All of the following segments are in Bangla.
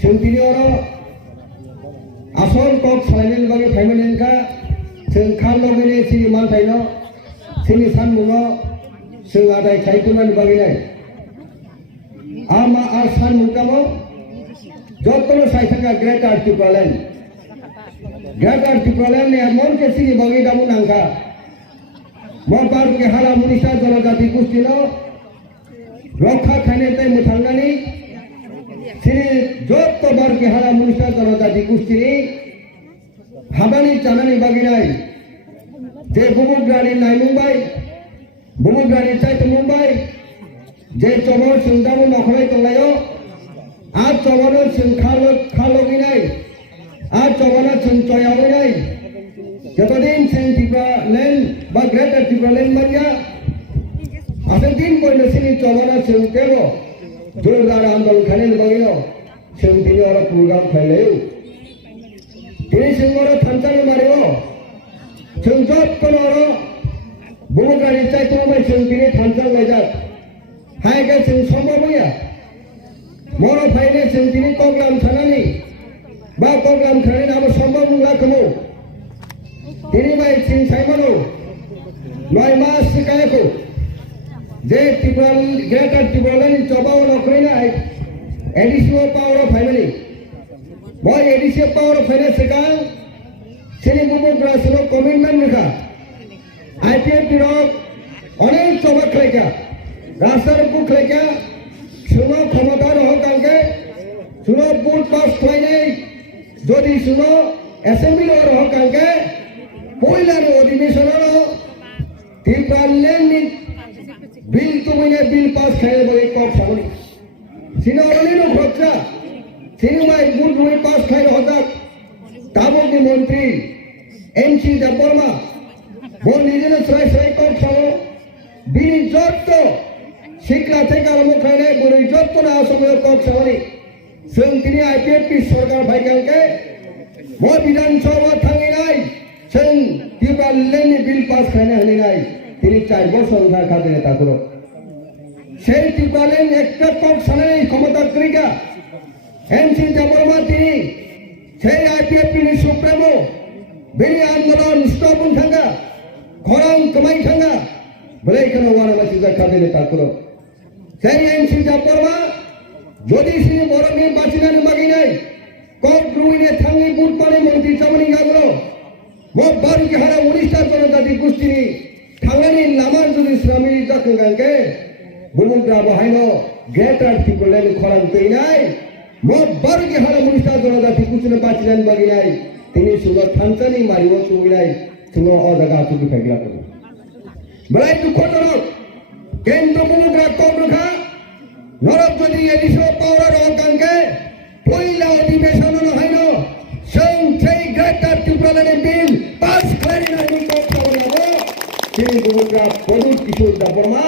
जोंनि आसल कक सालायनायनि बागै फायमानिनखा जों खार लगैनो सिनि मानथायनो सिनि सानमुङो जों आदाय खायखुमानि बागैनाय आमा आर सानमुंकामो जतनो साइथाका ग्रेट आर्टिकुलेन ने एमन के सिनि बागै दामु नांखा मबार के हाला मुनिसा जनजाति गोष्ठीनो रक्षा खायनायनिफ्राय मोथांनानै सिनि जत बार के हाला मुनिसा जनजाति गोष्ठीनि हाबानि जानानै बागैनाय जे बुमुग्रानि नायमुंबाय बुमुग्रानि चायथुमुंबाय जे चबर सोंदामु नखराय तंलायो आ चबनो जों खालगिनाय आ चबनो जों चयावैनाय जतदिन जों टिप्रालेण्ड बा ग्रेटर टिप्रालेण्ड मानिया आसे दिन बयनो सिनि चबनो जों तेबो जोरदार आंदोलन खायनायनि बागैनो जों दिनै अरा प्रग्राम खायलायो दिनै जों अरा थानसालि मारियो जों जतनो अरा बुमुग्रानि चायथुमुंबाय जों दिनै थानसालि लायजात हायगा जों सम्भवया मर फायने जों दिनै प्रग्राम थानानै बा प्रग्राम खायनायनि आबो सम्भव नंला खोमो दिनै बाय जों सायमानो नय मास सिकायखौ जे ग्रेटर टिप्रालेण्ड चबाव नखरैनाय एडिशनल पावर अफ फायमानि बय एडिशनल पावर अफ फायनाय सिकां सिनि बुमुग्रासनो कमिटमेन्ट रेखा आईपीएफ बिरक अनेक चबा खायका रास्तार बुक खायका सुनो क्षमता रह कांके सुनो बुट पास खायनाय जदि सुनो एसेम्बली रह कांके पयलानि अधिवेशनानो टिप्रालेण्डनि बिल तुमिने बिल पास खायनाय बय कप सामनि सिनो अरलिनो खरचा सिनि माय बुट रुई पास खायनो हजाक ताबुकनि मन्त्री एनसी देबबर्मा वो निजेनो स्राय स्राय कप सामो बिनि जत्त शिक्षा থেকে আরম্ভ করে বড় যত না আসলে কপ সামনে जों दिनै आईपीएफपि सरकार फायखांके म विधानसभा थांनाय जों टिप्रालेण्डनि बिल पास खायनो हानाय दिनै 4 বছর खादे ताकरो সেই टिप्रालेण्ड একটা কপ সামনে ক্ষমতা করিকা एनसी देबबर्मा दिनै সেই आईपीएफपि नि सुप्रेमो बिनि आन्दोलन स्टप थांगा खरां कमाई थांगा बोले एखाने वारा मानसि खादे ताकरो সেই এনসি দেববর্মা যদি সিনি বরনি বাঁচিনানি মাগিনাই কপ রুইনে থাঙ্গি বুটপানি মন্ত্রী চামনি গাগলো মো বারুকি হারা 19টা জনজাতি গোষ্ঠীনি থাঙ্গানি নামার যদি শ্রমিক জাকঙ্গাকে বুমুগ্রা বাহাইনো গ্রেটার টিপ্রালেণ্ড খরাং তৈনাই মো বারুকি হারা 19টা জনজাতি গোষ্ঠীনে বাঁচিনানি মাগিনাই তিনি সুলো থানচানি মারিও চুমিনাই সুলো অজাগা চুকি ফাইগলা করো বলাই দুঃখজনক केंद्र बुमुग्रा कप रखा नरक जदि एडिशनल पावर रकांके पयला अधिवेशन हायनो जों sei greater Tipraland bill pass खालायनायनि कप खालामनांगौ सिनि बुमुग्रा Pradyot Kishore Debbarma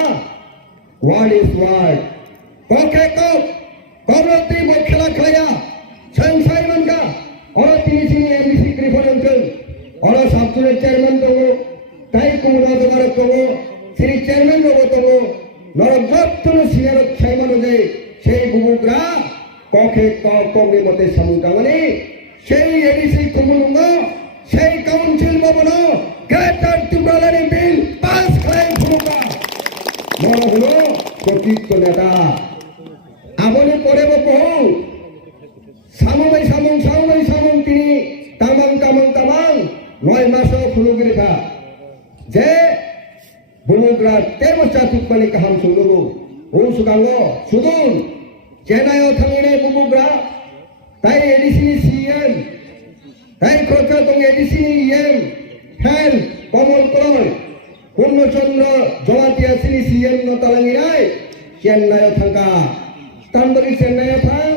word is word कके कप कबरती खेला खाया जों सायमोनगा अर तिनि सिनि एमबीसी ग्रिफोनोंखौ अर साबजुने चेयरमैन दङ ताई कुमुना जगार दङ श्री चेयरमैन रबो नरक जत्तनो सिनेर खायमानो जे সেই বুমুগ্রা ককে কমনি মতে সামুকামানি সেই এডিসি কুমুলুঙ্গ সেই কাউন্সিল ভবন গ্রেটার টিপ্রালেণ্ড বিল পাস খায় বুমুগ্রা মনে হলো প্রকৃত নেতা আপনি পরে বহু সামুবাই সামুং তিনি তামাং 9 মাস ফুলুগিরিখা যে बुमुग्रा तेमसा तुकमानि गाहाम सोंलोगो उनसुगांगो सुदुन चेन्नाइआव थांनाय बुमुग्रा ताई एडिसिनि सीएम ताई क्रचा दं एडिसिनि एम हेल कमल कलय पूर्णचंद्र जमातियासिनि सीएम न तालांगिनाय चेन्नाइआव थांगा तांबरी चेन्नाइआव थां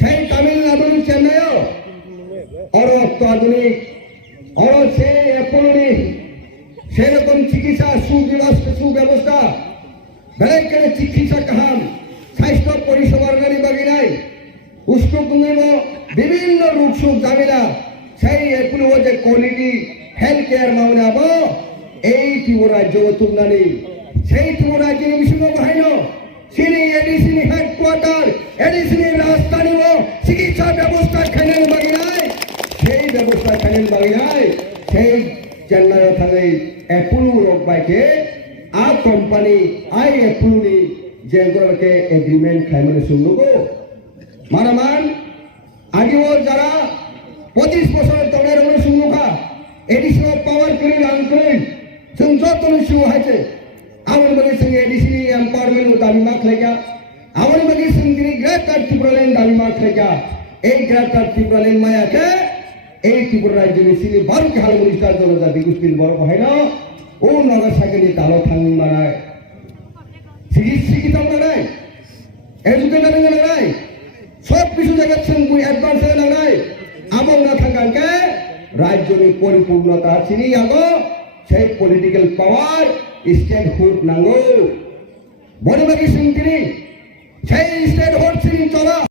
সেই তামিলনাডুनि चेन्नाइआव और अत्याधुनिक और से एपोलोनि সেরকম চিকিৎসা সুব্যবস্থা বেলাইকানে চিকিৎসা কাহাম স্বাস্থ্য পরিষেবার গাড়ি বাগিনাই উষ্ণকুমিব বিভিন্ন রোগ সুখ জামিলা সেই এগুলো যে কোয়ালিটি হেলথ কেয়ার মামলা আবো এই রাজ্য তুলনানি সেই রাজ্যের বিষয় বাহাইনো সিনি এডিসিনি হেডকোয়ার্টার এডিসিনি রাজধানী एप्पल रक बाइके आ कंपनी आई एप्पल नि जेंगोर के एग्रीमेंट खाइमने सुननुगो मानामान आगे वो जरा 25 বছর তলে রমনে সুনুখা এডিশনাল পাওয়ার ক্লিন আনক্লিন जों जतन सिउ हायचे आवन बगे जों एडिशनल एम्पावरमेंट दाबी माखलायगा आवन बगे जों दिनै ग्रेट त्रिपुरालेन दाबी माखलायगा এই গ্রেট त्रिपुरालेन मायाके এই ত্রিপুরা রাজ্যनि सिनि बारके हालमुनि स्टार जनजाति गोष्ठीनि बर बहायनो ও নগাসাগিনি তালো থাং মানাय শিক্ষিত মানাय এডুকেটেড মানাय সব কিছু জায়গা जों বুই অ্যাডভান্স মানাय আবং না থাকাকে রাজ্যनि পরিপূর্ণতা চিনি আগো সেই পলিটিক্যাল পাওয়ার স্টেটহুড নাঙ্গো বড় বাকি সিংতিনি সেই স্টেটহুড সিং চলা